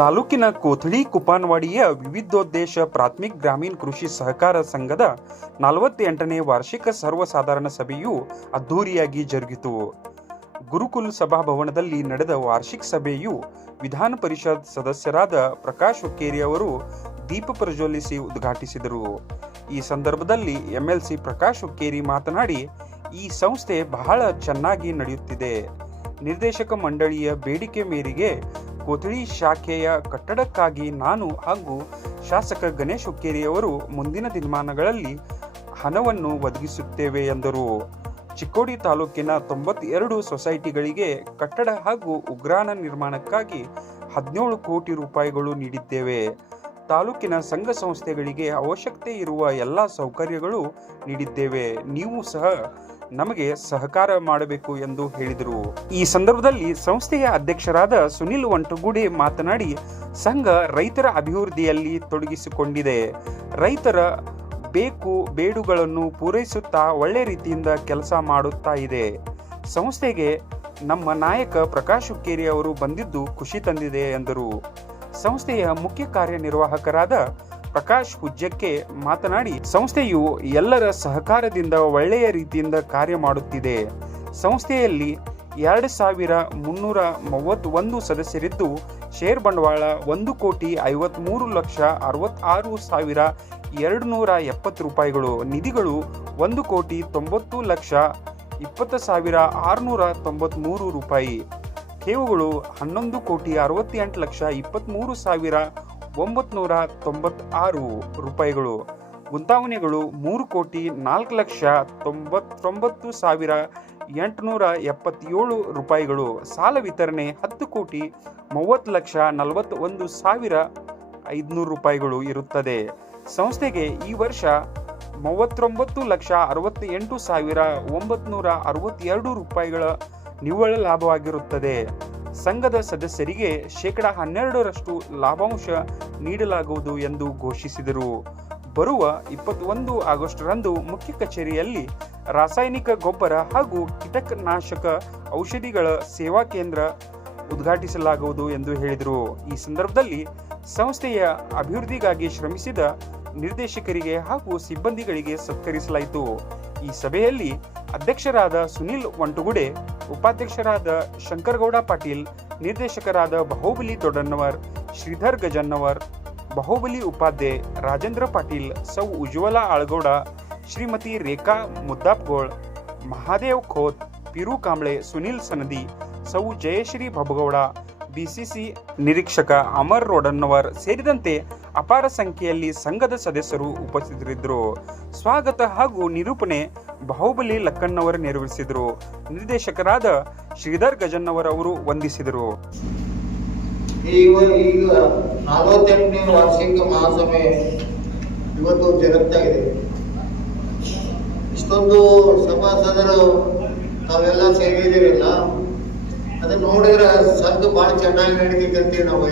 ತಾಲೂಕಿನ ಕೋಥಳಿ ಕುಪಾನವಾಡಿಯ ವಿವಿಧೋದ್ದೇಶ ಪ್ರಾಥಮಿಕ ಗ್ರಾಮೀಣ ಕೃಷಿ ಸಹಕಾರ ಸಂಘದ 48ನೇ ವಾರ್ಷಿಕ ಸರ್ವಸಾಧಾರಣ ಸಭೆಯು ಅದ್ದೂರಿಯಾಗಿ ಜರುಗಿತು. ಗುರುಕುಲ್ ಸಭಾಭವನದಲ್ಲಿ ನಡೆದ ವಾರ್ಷಿಕ ಸಭೆಯು ವಿಧಾನ ಪರಿಷತ್ ಸದಸ್ಯರಾದ ಪ್ರಕಾಶ್ ಹುಕ್ಕೇರಿ ಅವರು ದೀಪ ಪ್ರಜ್ವಲಿಸಿ ಉದ್ಘಾಟಿಸಿದರು. ಈ ಸಂದರ್ಭದಲ್ಲಿ ಎಂಎಲ್ಸಿ ಪ್ರಕಾಶ್ ಹುಕ್ಕೇರಿ ಮಾತನಾಡಿ, ಈ ಸಂಸ್ಥೆ ಬಹಳ ಚೆನ್ನಾಗಿ ನಡೆಯುತ್ತಿದೆ. ನಿರ್ದೇಶಕ ಮಂಡಳಿಯ ಬೇಡಿಕೆ ಮೇರೆಗೆ ಕೋಥಳಿ ಶಾಖೆಯ ಕಟ್ಟಡಕ್ಕಾಗಿ ನಾನು ಹಾಗೂ ಶಾಸಕ ಗಣೇಶ್ ಹುಕ್ಕೇರಿ ಅವರು ಮುಂದಿನ ದಿನಮಾನಗಳಲ್ಲಿ ಹಣವನ್ನು ಒದಗಿಸುತ್ತೇವೆ ಎಂದರು. ಚಿಕ್ಕೋಡಿ ತಾಲೂಕಿನ 92 ಸೊಸೈಟಿಗಳಿಗೆ ಕಟ್ಟಡ ಹಾಗೂ ಉಗ್ರಾಣ ನಿರ್ಮಾಣಕ್ಕಾಗಿ 17 ಕೋಟಿ ರೂಪಾಯಿಗಳು ನೀಡಿದ್ದೇವೆ. ತಾಲೂಕಿನ ಸಂಘ ಸಂಸ್ಥೆಗಳಿಗೆ ಅವಶ್ಯಕತೆ ಇರುವ ಎಲ್ಲ ಸೌಕರ್ಯಗಳು ನೀಡಿದ್ದೇವೆ. ನೀವು ಸಹ ನಮಗೆ ಸಹಕಾರ ಮಾಡಬೇಕು ಎಂದು ಹೇಳಿದರು. ಈ ಸಂದರ್ಭದಲ್ಲಿ ಸಂಸ್ಥೆಯ ಅಧ್ಯಕ್ಷರಾದ ಸುನಿಲ್ ವಂಟಗುಡೆ ಮಾತನಾಡಿ, ಸಂಘ ರೈತರ ಅಭಿವೃದ್ಧಿಯಲ್ಲಿ ತೊಡಗಿಸಿಕೊಂಡಿದೆ. ರೈತರ ಬೇಡುಗಳನ್ನು ಪೂರೈಸುತ್ತಾ ಒಳ್ಳೆ ರೀತಿಯಿಂದ ಕೆಲಸ ಮಾಡುತ್ತಾ ಇದೆ. ಸಂಸ್ಥೆಗೆ ನಮ್ಮ ನಾಯಕ ಪ್ರಕಾಶ್ ಹುಕ್ಕೇರಿ ಅವರು ಬಂದಿದ್ದು ಖುಷಿ ತಂದಿದೆ ಎಂದರು. ಸಂಸ್ಥೆಯ ಮುಖ್ಯ ಕಾರ್ಯನಿರ್ವಾಹಕರಾದ ಪ್ರಕಾಶ್ ಹುಜ್ಜಕ್ಕೆ ಮಾತನಾಡಿ, ಸಂಸ್ಥೆಯು ಎಲ್ಲರ ಸಹಕಾರದಿಂದ ಒಳ್ಳೆಯ ರೀತಿಯಿಂದ ಕಾರ್ಯ ಮಾಡುತ್ತಿದೆ. ಸಂಸ್ಥೆಯಲ್ಲಿ 2331 ಸದಸ್ಯರಿದ್ದು ಷೇರ್ ಬಂಡವಾಳ 1,53,66,270 ರೂಪಾಯಿಗಳು. ನಿಧಿಗಳು 1,90,20,20,693 ರೂಪಾಯಿ. ಠೇವುಗಳು 11,68,23,996 ರೂಪಾಯಿಗಳು. ಗುಂತಾವಣೆಗಳು 3,04,99,877 ರೂಪಾಯಿಗಳು. ಸಾಲ ವಿತರಣೆ 10,30,40,41,500 ರೂಪಾಯಿಗಳು ಇರುತ್ತದೆ. ಸಂಸ್ಥೆಗೆ ಈ ವರ್ಷ 39,68,962 ರೂಪಾಯಿಗಳ ನಿವ್ವಳ ಲಾಭವಾಗಿರುತ್ತದೆ. ಸಂಘದ ಸದಸ್ಯರಿಗೆ ಶೇಕಡಾ 12ರಷ್ಟು ಲಾಭಾಂಶ ನೀಡಲಾಗುವುದು ಎಂದು ಘೋಷಿಸಿದರು. ಬರುವ 21 ಆಗಸ್ಟ್ರಂದು ಮುಖ್ಯ ಕಚೇರಿಯಲ್ಲಿ ರಾಸಾಯನಿಕ ಗೊಬ್ಬರ ಹಾಗೂ ಕೀಟನಾಶಕ ಔಷಧಿಗಳ ಸೇವಾ ಕೇಂದ್ರ ಉದ್ಘಾಟಿಸಲಾಗುವುದು ಎಂದು ಹೇಳಿದರು. ಈ ಸಂದರ್ಭದಲ್ಲಿ ಸಂಸ್ಥೆಯ ಅಭಿವೃದ್ಧಿಗಾಗಿ ಶ್ರಮಿಸಿದ ನಿರ್ದೇಶಕರಿಗೆ ಹಾಗೂ ಸಿಬ್ಬಂದಿಗಳಿಗೆ ಸತ್ಕರಿಸಲಾಯಿತು. ಈ ಸಭೆಯಲ್ಲಿ ಅಧ್ಯಕ್ಷರಾದ ಸುನಿಲ್ ವಂಟಗುಡೆ, ಉಪಾಧ್ಯಕ್ಷರಾದ ಶಂಕರಗೌಡ ಪಾಟೀಲ್, ನಿರ್ದೇಶಕರಾದ ಬಾಹುಬಲಿ ದೊಡ್ಡಣ್ಣವರ್, ಶ್ರೀಧರ್ ಗಜನ್ನವರ್, ಬಾಹುಬಲಿ ಉಪಾಧ್ಯಾಯ, ರಾಜೇಂದ್ರ ಪಾಟೀಲ್, ಸೌ ಉಜ್ವಲಾ ಆಳ್ಗೌಡ, ಶ್ರೀಮತಿ ರೇಖಾ ಮುದ್ದಾಪ್ಗೋಳ್, ಮಹಾದೇವ್ ಖೋತ್, ಪಿರು ಕಾಂಬ್ಳೆ, ಸುನಿಲ್ ಸನದಿ, ಸೌ ಜಯಶ್ರೀ ಭಬಗೌಡ, ಬಿಸಿಸಿ ನಿರೀಕ್ಷಕ ಅಮರ್ ರೋಡನ್ನವರ್ ಸೇರಿದಂತೆ ಅಪಾರ ಸಂಖ್ಯೆಯಲ್ಲಿ ಸಂಘದ ಸದಸ್ಯರು ಉಪಸ್ಥಿತರಿದ್ದರು. ಸ್ವಾಗತ ಹಾಗೂ ನಿರೂಪಣೆ ಬಾಹುಬಲಿ ಲಕ್ಕಣ್ಣವರ್ ನೆರವೇರಿಸಿದರು. ನಿರ್ದೇಶಕರಾದ ಶ್ರೀಧರ್ ಗಜನ್ನವರ್ ಅವರು ವಂದಿಸಿದರು. ಈಗ 48ನೇ ವಾರ್ಷಿಕ ಮಹಾಸಭೆ ಇವತ್ತು ಜರುಗ್ತಾ ಇದೆ. ಇಷ್ಟೊಂದು ಸಭಾಸದರು ತಾವೆಲ್ಲ ಸೇರಿದಿರಲ್ಲ, ಅದನ್ನ ನೋಡಿದ್ರೆ ಸಂಘ ಬಹಳ ಚೆನ್ನಾಗಿ ನಡೀತೈತೆ ಅಂತ ನಾವು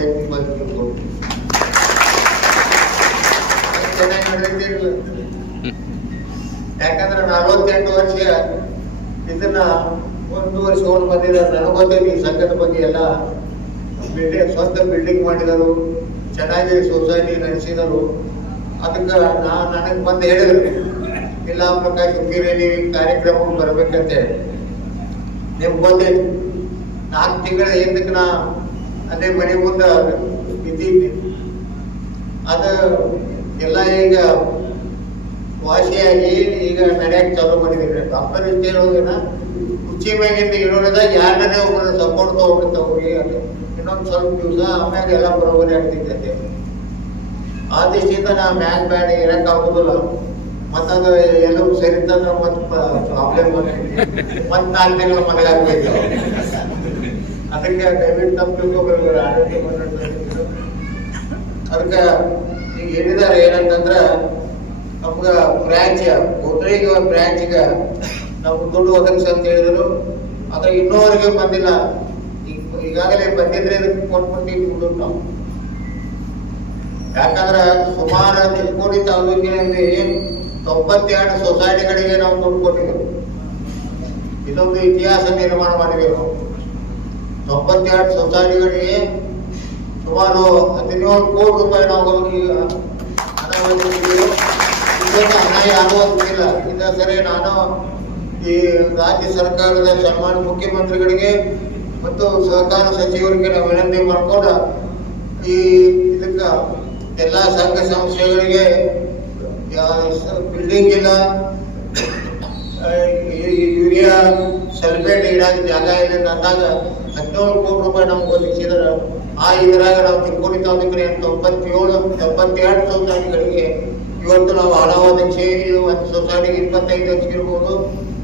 ಚೆನ್ನಾಗಿ ನಡೆದಿರಲಿಲ್ಲ. ಯಾಕಂದ್ರೆ 48 ವರ್ಷ ಇದನ್ನ ಮುಂದುವರಿಸಿಕೊಂಡು ಬಂದಿದ್ದಾರೆ. ನನಗೆ ಗೊತ್ತೈತಿ ಈ ಸಂಘದ ಬಗ್ಗೆ ಎಲ್ಲ. ಸ್ವಂತ ಬಿಲ್ಡಿಂಗ್ ಮಾಡಿದರು, ಚೆನ್ನಾಗಿ ಸೊಸೈಟಿ ನಡೆಸಿದರು. ಅದಕ್ಕೆ ನನಗೆ ಬಂದು ಹೇಳಿದ್ರು, ಇಲ್ಲ ಪ್ರಕಾಶ್ ಹುಕ್ಕೇರಿ ನೀವು ಕಾರ್ಯಕ್ರಮ ಬರ್ಬೇಕಂತೆ. ನಿಮ್ಗೆ ಗೊತ್ತೈತಿ 4 ತಿಂಗಳ ಹಿಂದಕ್ಕೆ ನಾ ಅದೇ ಮನೆ ಮುಂದೆ ಬಿದ್ದಿದ್ದೆ. ಅದು ಎಲ್ಲ ಈಗ ವಾಸಿಯಾಗಿ ಈಗ ನಡೆಯಕ್ಕೆ ಚಾಲೂ ಮಾಡಿದ್ದೀವಿ. ಡಾಕ್ಟರ್ ಇಷ್ಟ ಹೇಳೋದಿನ ಕುಚ್ಚಿ ಮ್ಯಾಗಿಂದ ಇರೋದ ಯಾರನ್ನೇ ಒಬ್ಬರು ಸಪೋರ್ಟ್ ತಗೊಂಡಿರ್ತಾವ್ರಿ. ಇನ್ನೊಂದು ಸ್ವಲ್ಪ ದಿವಸ ಆಮ್ಯಾಗ ಎಲ್ಲ ಬರೋಬರಿ ಆಗ್ತಿದ್ದೆ. ಆ ದೃಷ್ಟಿಯಿಂದ ನಾ ಮ್ಯಾಗ್ ಬ್ಯಾಡ್ ಇರಕ್ ಆಗುದಿಲ್ಲ. ಮತ್ತದು ಎಲ್ಲರೂ ಸೇರಿತ್ತಂದ್ರೆ ಮತ್ತೆ ಪ್ರಾಬ್ಲಮ್ ಮತ್ತೆ 4 ತಿಂಗಳ ಮನೆಗೆ ಆಗ್ಬೇಕು. ಅದಕ್ಕೆ ದಯವಿಟ್ಟು ತಪ್ಪು ತಿಳ್ಕೊಬರ್ಬೇಕು. ಆಡಳಿತ ಅದಕ್ಕೆ ಈಗ ಹೇಳಿದಾರೆ ಏನಂತಂದ್ರೆ, ನಮ್ಗ ಬ್ರಾಂಚ್ ಕೋಥಳಿಗೆ ಬ್ರಾಂಚ್ಗೆ ನಮ್ಗೆ ದುಡ್ಡು ಒದಗಿಸ ಅಂತ ಹೇಳಿದ್ರು. ಆದ್ರೆ ಇನ್ನೂವರೆಗೆ ಬಂದಿಲ್ಲ. ಈಗಾಗಲೇ ಬಂದಿದ್ರೆ ಇದಕ್ಕೆ ಕೊಟ್ಬಿಟ್ಟು ದುಡ್ಡು ನಾವು. ಯಾಕಂದ್ರೆ ಸುಮಾರು ಚಿಕ್ಕೋಡಿ ತಾಲೂಕಿನಲ್ಲಿ 92 ಸೊಸೈಟಿಗಳಿಗೆ ನಾವು ದುಡ್ಡು ಕೊಟ್ಟಿದ್ದೇವೆ. ಇದೊಂದು ಇತಿಹಾಸ ನಿರ್ಮಾಣ ಮಾಡಿದ್ದೇವೆ ನಾವು. 92 ಸೊಸೈಟಿಗಳಿಗೆ ಸುಮಾರು 17 ಕೋಟಿ ರೂಪಾಯಿ ನಾವು ಈಗ ಹಣ ಹೊಂದಿದ್ದೀವಿ. ಇದನ್ನು ಹಣ ಯಾರೂ ಹೊಂದಿಲ್ಲ. ಇನ್ನ ಸರಿ ನಾನು ಈ ರಾಜ್ಯ ಸರ್ಕಾರದ ಸನ್ಮಾನ್ಯ ಮುಖ್ಯಮಂತ್ರಿಗಳಿಗೆ ಮತ್ತು ಸಹಕಾರ ಸಚಿವರಿಗೆ ನಾವು ವಿನಂತಿ ಮಾಡ್ಕೊಂಡು ಈ ಇದಕ್ಕೆ ಎಲ್ಲ ಸಂಘ ಸಂಸ್ಥೆಗಳಿಗೆ ಬಿಲ್ಡಿಂಗ್ ಇಲ್ಲ, ಯೂರಿಯಾ ಸಲ್ಫೇಟ್ ಇಡಾಕ ಜಾಗ ಇಲ್ಲ ಅಂದಾಗ 17 ಕೋಟಿ ರೂಪಾಯಿ ನಮ್ಗೆ ಒದಗಿಸಿದ್ರೆ ಆ ಇದ್ರಾಗ ನಾವು ತಿಳ್ಕೊಂಡು ತಾಲೂಕಿನ 72 ಸೊಸೈಟಿಗಳಿಗೆ ಇವತ್ತು ನಾವು ಹಣ ಒದಗಿಸಿ ಒಂದು ಸೊಸೈಟಿಗೆ 25 ಲಕ್ಷ ಇರ್ಬೋದು,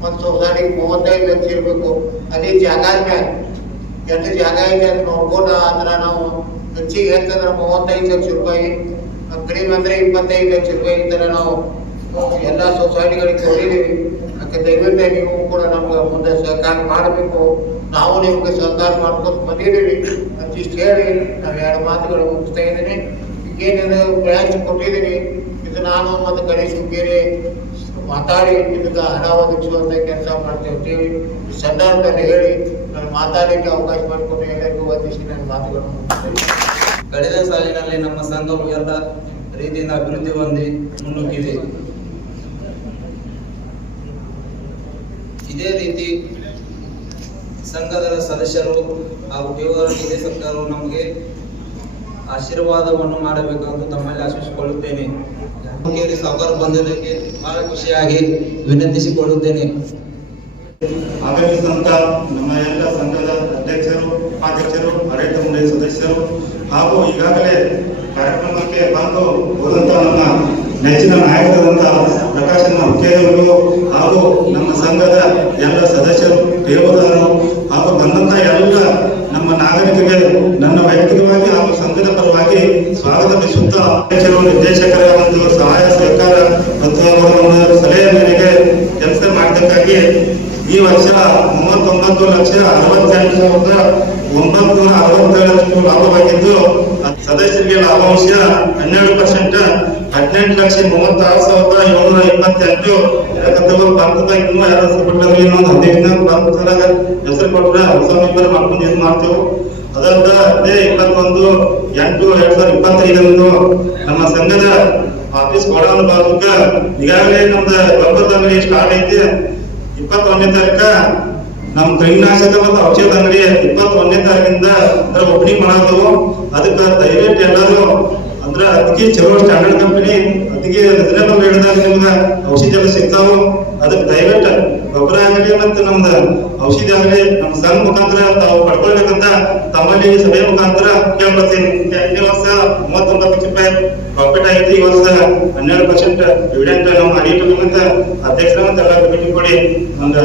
ಒಂದು ಸೊಸೈಟಿಗೆ 35 ಲಕ್ಷ ಇರಬೇಕು. ಅದೇ ಜಾಗ ಎಷ್ಟು ಜಾಗ ಇದೆ ಅಂತ ನೋಡ್ಕೊಂಡು ಅಂದ್ರೆ ನಾವು ಹೆಚ್ಚಿಗೆ ಹೆಚ್ಚಂದ್ರೆ 35 ಲಕ್ಷ ರೂಪಾಯಿ, ಕಡಿಮೆ ಅಂದ್ರೆ 25 ಲಕ್ಷ ರೂಪಾಯಿ ಈ ಥರ ನಾವು ಎಲ್ಲ ಸೊಸೈಟಿಗಳಿಗೆ ಕೊಟ್ಟಿದ್ದೀವಿ. ಅದಕ್ಕೆ ದಯವಿಟ್ಟು ನೀವು ಕೂಡ ನಮ್ಗೆ ಮುಂದೆ ಸಹಕಾರ ಮಾಡಬೇಕು. ನಾವು ನಿಮ್ಗೆ ಸಹಕಾರ ಮಾಡ್ಕೊಂಡು ಬಂದಿದ್ದೀವಿ ಅಂತ ಇಷ್ಟು ಹೇಳಿ ನಾವು 2 ಮಾತುಗಳು ಮುಗಿಸ್ತಾ ಇದ್ದೀನಿ. ಈಗೇನೇನು ಬ್ರಾಂಚ್ ಕೊಟ್ಟಿದ್ದೀನಿ ಇದು ನಾನು ಮತ್ತು ಗಣೇಶ್ ಹುಕ್ಕೇರಿ ಮಾತಾಡಿ ಇದಕ್ಕೆ ಹಣ ಒದಗಿಸುವಂತ ಕೆಲಸ ಮಾಡ್ತಿರ್ತೀವಿ. ಈ ಸಂದರ್ಭದಲ್ಲಿ ಹೇಳಿ ನಾನು ಮಾತಾಡಲಿಕ್ಕೆ ಅವಕಾಶ ಮಾಡಿಕೊಂಡು ಎಲ್ಲರಿಗೂ ವಂದಿಸಿ ನನ್ನ ಮಾತುಗಳನ್ನು ಮುಗಿಸ್ತೇನೆ. ಕಳೆದ ಸಾಲಿನಲ್ಲಿ ನಮ್ಮ ಸಂಘವು ಎಲ್ಲ ರೀತಿಯಿಂದ ಅಭಿವೃದ್ಧಿ ಹೊಂದಿ ಮುನ್ನುಗ್ಗಿದೆ. ಇದೇ ರೀತಿ ಸಂಘದ ಸದಸ್ಯರು ಹಾಗೂ ದೇವರ ನಿರ್ದೇಶಕರು ನಮಗೆ ಆಶೀರ್ವಾದವನ್ನು ಮಾಡಬೇಕೆಂದು ತಮ್ಮಲ್ಲಿ ಆಶಿಸಿಕೊಳ್ಳುತ್ತೇನೆ. ಸಾಕಾರ ಬಂದಿದ್ದಕ್ಕೆ ಬಹಳ ಖುಷಿಯಾಗಿ ವಿನಂತಿಸಿಕೊಳ್ಳುತ್ತೇನೆ. ಆಗಮಿಸಿದಂತ ನಮ್ಮ ಎಲ್ಲ ಸಂಘದ ಅಧ್ಯಕ್ಷರು, ಉಪಾಧ್ಯಕ್ಷರು, ಆಡಳಿತ ಮಂಡಳಿ ಸದಸ್ಯರು ಹಾಗೂ ಈಗಾಗಲೇ ಕಾರ್ಯಕ್ರಮಕ್ಕೆ ಬಂದು ಹೋದಂತ ನನ್ನ ನೆಚ್ಚಿನ ನಾಯಕರಾದಂತಹ ಪ್ರಕಾಶನ ಹುಕ್ಕೇರಿಯವರು ಹಾಗೂ ನಮ್ಮ ಸಂಘದ ಎಲ್ಲ ಸದಸ್ಯರು, ಠೇವದಾರರು ಹಾಗೂ ಬಂದಂತ ಎಲ್ಲ ನಮ್ಮ ನಾಗರಿಕರಿಗೆ ನನ್ನ ವೈಯಕ್ತಿಕವಾಗಿ ಹಾಗೂ ಸಂಘದ ಪರವಾಗಿ ಸ್ವಾಗತ ಬಯಸುತ್ತಾ ಅಧ್ಯಕ್ಷರು, ನಿರ್ದೇಶಕರ ಒಂದು ಸಹಾಯ ಸಹಕಾರ ಮತ್ತು ಅವರ ಸಲಹೆ ಮೇರೆಗೆ ಕೆಲಸ ಮಾಡಿದ್ದಕ್ಕಾಗಿ ಈ ವರ್ಷ 39,68,967 ಲಾಭವಾಗಿದ್ದು ಸದಸ್ಯರಿಗೆ ಲಾಭಾಂಶ 12%, 18,36,728. ಭಾರತದ ಇನ್ನೂ ಯಾರು ಹೆಸರು ಕೊಟ್ಟರೆ ಇನ್ನೊಂದು 15 ಭಾರತದಾಗ ಹೆಸರು ಕೊಟ್ಟರೆ ಹೊಸ ಮೆಂಬರ್ ಮಾಡ್ಕೊಂಡು ಏನ್ ಮಾಡ್ತೇವೆ. ಅದರಿಂದ ಅದೇ 21/8/2025 ನಮ್ಮ ಸಂಘದ ಆಫೀಸ್ ಗೋಡೌನ್ ಬಾಜುಕ ಈಗಾಗಲೇ ನಮ್ದು ಗೊಬ್ಬರದ ಅಂಗಡಿ ಸ್ಟಾರ್ಟ್ ಐತಿ. 21ನೇ ತಾರೀಕ ನಮ್ ಕ್ರಿಮಿನಾಶಕ ಮತ್ತು ಔಷಧ ಅಂಗಡಿ 21ನೇ ತಾರೀಕಿಂದ ಅಂದ್ರೆ ಓಪನಿಂಗ್ ಮಾಡೋದು. ಅದಕ್ಕೆ ದಯವಿಟ್ಟು ಎಲ್ಲರೂ ಅಂದ್ರೆ ಅದಕ್ಕೆ ಚಲೋ ಸ್ಟ್ಯಾಂಡರ್ಡ್ ಕಂಪನಿ, ಅದಕ್ಕೆ ರಿಸನೇಬಲ್ ರೇಟ್ದಾಗ ನಿಮ್ಗೆ ಔಷಧಿ ಎಲ್ಲ ಸಿಗ್ತಾವು. ಅದಕ್ಕೆ ದಯವಿಟ್ಟು ಗೊಬ್ಬರ ಆಗಲಿ ಮತ್ತು ನಮ್ದು ಔಷಧಿ ಆಗಲಿ ನಮ್ಮ ಸಂಘ ಮುಖಾಂತರ ತಾವು ಪಡ್ಕೊಳ್ಬೇಕಂತ ತಮ್ಮಲ್ಲಿ ಸಭೆ ಮುಖಾಂತರ ಕೇಳ್ಕೊಳ್ತೀನಿ. ಈ ವರ್ಷ 39 ಲಕ್ಷ ರೂಪಾಯಿ ಪ್ರಾಫಿಟ್ ಆಗೈತಿ. ಈ ವರ್ಷ 12% ಡಿವಿಡೆಂಟ್ ನಾವು ಮಾಡಿಟ್ಟು ಅಧ್ಯಕ್ಷರ ಮತ್ತು ಎಲ್ಲ ಕಮಿಟಿ ಕೊಡಿ ಒಂದು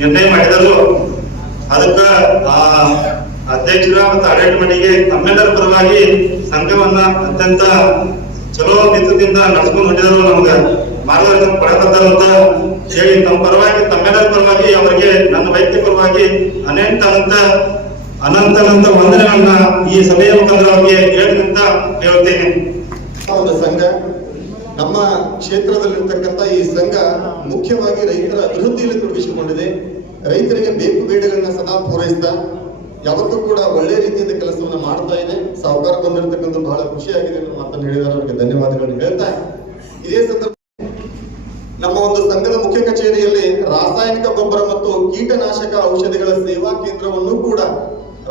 ನಿರ್ಣಯ ಮಾಡಿದರು. ಅದಕ್ಕೆ ಆ ಅಧ್ಯಕ್ಷರ ಮತ್ತು ಆಡಳಿತ ಮಂಡಳಿಗೆ ತಮ್ಮೆಲ್ಲರ ಪರವಾಗಿ ಸಂಘವನ್ನ ಅತ್ಯಂತ ಚಲೋ ನಿತ್ಯದಿಂದ ನಡೆಸ್ಕೊಂಡು ಹೊಂದಿದರು. ನಮ್ಗೆ ಮಾರ್ಗದರ್ಶನ ಕೊಡಕತ್ತಾರ ಅಂತ ಹೇಳಿ ತಮ್ಮ ಪರವಾಗಿ ತಮ್ಮೆಲ್ಲರ ಪರವಾಗಿ ಅವರಿಗೆ ನನ್ನ ವೈಯಕ್ತಿಕ ಪರವಾಗಿ ಅನಂತ ವಂದನೆಗಳನ್ನ ಈ ಸಭೆಯ ಮುಖಾಂತರ ಅವರಿಗೆ ಹೇಳಿದಂತ ಹೇಳುತ್ತೇನೆ. ಒಂದು ಸಂಘ ನಮ್ಮ ಕ್ಷೇತ್ರದಲ್ಲಿರ್ತಕ್ಕಂಥ ಈ ಸಂಘ ಮುಖ್ಯವಾಗಿ ರೈತರ ಅಭಿವೃದ್ಧಿಯಲ್ಲಿ ತೊಡಗಿಸಿಕೊಂಡಿದೆ. ರೈತರಿಗೆ ಬೇಕು ಬೇಡಗಳನ್ನ ಸದಾ ಪೂರೈಸ್ತಾ ಯಾವತ್ತೂ ಕೂಡ ಒಳ್ಳೆ ರೀತಿಯಿಂದ ಕೆಲಸವನ್ನ ಮಾಡ್ತಾ ಇದೆ. ಸಾಹುಕಾರ ಬಂದಿರತಕ್ಕಂಥ ಬಹಳ ಖುಷಿಯಾಗಿದೆ ಮಾತನ್ನು ಹೇಳಿದಾರೆ, ಅವರಿಗೆ ಧನ್ಯವಾದಗಳನ್ನು ಹೇಳ್ತಾ ಇದೇ ಸಂದರ್ಭ ನಮ್ಮ ಒಂದು ಸಂಘದ ಮುಖ್ಯ ಕಚೇರಿಯಲ್ಲಿ ರಾಸಾಯನಿಕ ಗೊಬ್ಬರ ಮತ್ತು ಕೀಟನಾಶಕ ಔಷಧಿಗಳ ಸೇವಾ ಕೇಂದ್ರವನ್ನು ಕೂಡ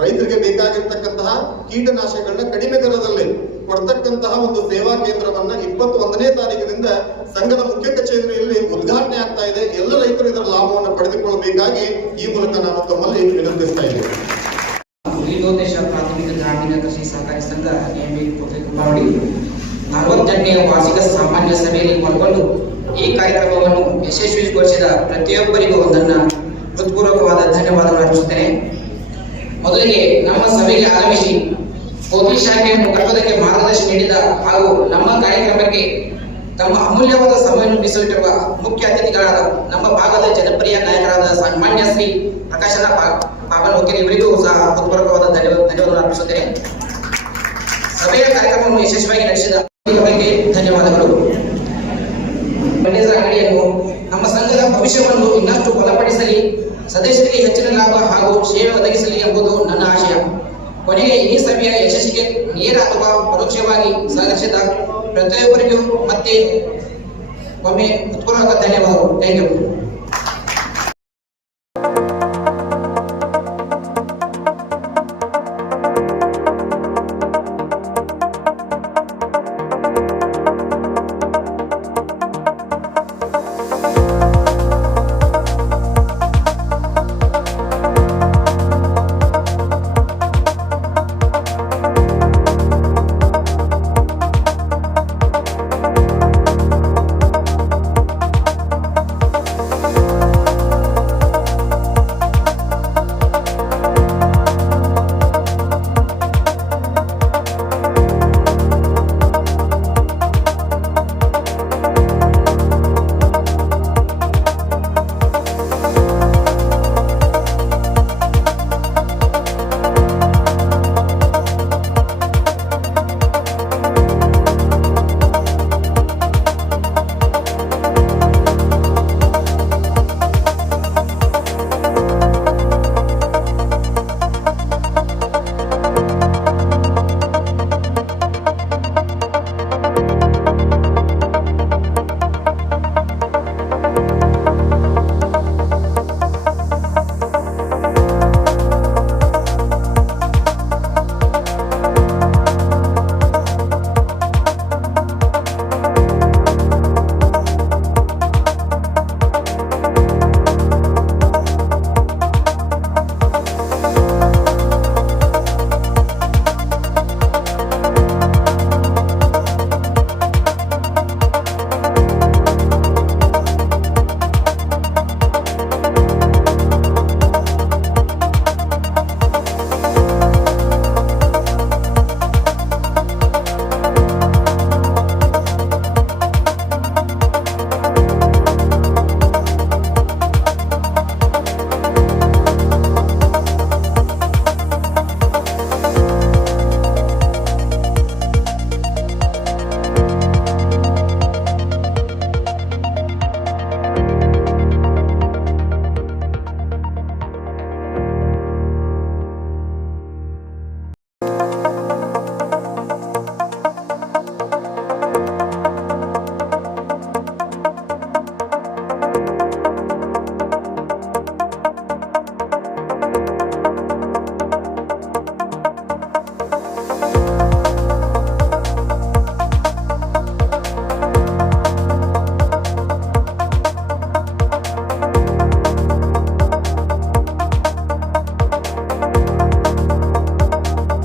ರೈತರಿಗೆ ಬೇಕಾಗಿರ್ತಕ್ಕಂತಹ ಕೀಟನಾಶಕಗಳನ್ನ ಕಡಿಮೆ ದರದಲ್ಲಿ ಕೊಡ್ತಕ್ಕಂತಹ ಒಂದು ಸೇವಾ ಕೇಂದ್ರವನ್ನ 21ನೇ ತಾರೀಕಿನಿಂದ ಸಂಘದ ಮುಖ್ಯ ಕಚೇರಿಯಲ್ಲಿ ಉದ್ಘಾಟನೆ ಆಗ್ತಾ ಇದೆ. ಎಲ್ಲ ರೈತರು ಇದರ ಲಾಭವನ್ನು ಪಡೆದುಕೊಳ್ಳಬೇಕಾಗಿ ಈ ಮೂಲಕ ನಾನು ತಮ್ಮಲ್ಲಿ ವಿನಂತಿಸ್ತಾ ಇದ್ದೇನೆ. ವಿವಿಧೋದ್ದೇಶ ಪ್ರಾಥಮಿಕ ಗ್ರಾಮೀಣ ಕೃಷಿ ಸಹಕಾರಿ ಸಂಘ ಕುಂಬಾವಡಿ 48ನೇ ವಾರ್ಷಿಕ ಸಾಮಾನ್ಯ ಸಭೆಯಲ್ಲಿ ಪಾಲ್ಗೊಂಡು ಈ ಕಾರ್ಯಕ್ರಮವನ್ನು ಯಶಸ್ವಿಗೊಳಿಸಿದ ಪ್ರತಿಯೊಬ್ಬರಿಗೂ ನನ್ನ ಹೃತ್ಪೂರ್ವಕವಾದ ಧನ್ಯವಾದಗಳು ಅರ್ಪಿಸುತ್ತೇನೆ. ಮೊದಲಿಗೆ ನಮ್ಮ ಸಭೆಗೆ ಆಗಮಿಸಿ ಕೋಟಿ ಶಾಖೆಯನ್ನು ಕಟ್ಟುವುದಕ್ಕೆ ಮಾರ್ಗದರ್ಶನ ನೀಡಿದ ಹಾಗೂ ನಮ್ಮ ಕಾರ್ಯಕ್ರಮಕ್ಕೆ ತಮ್ಮ ಅಮೂಲ್ಯವಾದ ಸಮಯವನ್ನು ಮೀಸಲಿಟ್ಟಿರುವ ಮುಖ್ಯ ಅತಿಥಿಗಳಾದ ನಮ್ಮ ಭಾಗದ ಜನಪ್ರಿಯ ನಾಯಕರಾದ ಸನ್ಮಾನ್ಯ ಶ್ರೀ ಪ್ರಕಾಶನ ಪಾಪನ್ ಹುಕ್ಕೇರಿ ಇವರಿಗೂ ಸಹ ಹೃತ್ಪೂರ್ವಕವಾದ ಧನ್ಯವಾದಗಳು ಅರ್ಪಿಸುತ್ತೇನೆ. ಸಭೆಯ ಕಾರ್ಯಕ್ರಮವನ್ನು ಯಶಸ್ವಿಯಾಗಿ ನಡೆಸಿದ ಧನ್ಯವಾದಗಳು. ಅಂಗಡಿಯನ್ನು ನಮ್ಮ ಸಂಘದ ಭವಿಷ್ಯವನ್ನು ಇನ್ನಷ್ಟು ಬಲಪಡಿಸಲಿ, ಸದಸ್ಯರಿಗೆ ಹೆಚ್ಚಿನ ಲಾಭ ಹಾಗೂ ಸೇವೆ ಒದಗಿಸಲಿ ಎಂಬುದು ನನ್ನ ಆಶಯ. ಕೊನೆಗೆ ಈ ಸಭೆಯ ಯಶಸ್ಸಿಗೆ ನೇರ ಅಥವಾ ಪರೋಕ್ಷವಾಗಿ ಸಹಕರಿಸಿದ ಪ್ರತಿಯೊಬ್ಬರಿಗೂ ಮತ್ತೆ ಒಮ್ಮೆ ಹೃತ್ಪೂರ್ವಕ ಧನ್ಯವಾದಗಳು. Thank you.